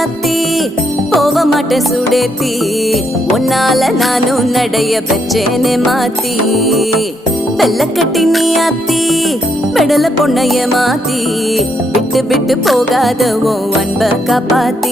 ராசாத்தி போக மாட்டேன் சுடேத்தி உன்னால நானும் நடைய பெற்றேனே மாத்தி வெள்ள கட்டி நீ ஆத்தி பெடல பொண்ணைய மாத்தி விட்டு விட்டு போகாத உன் அன்ப காப்பாத்தி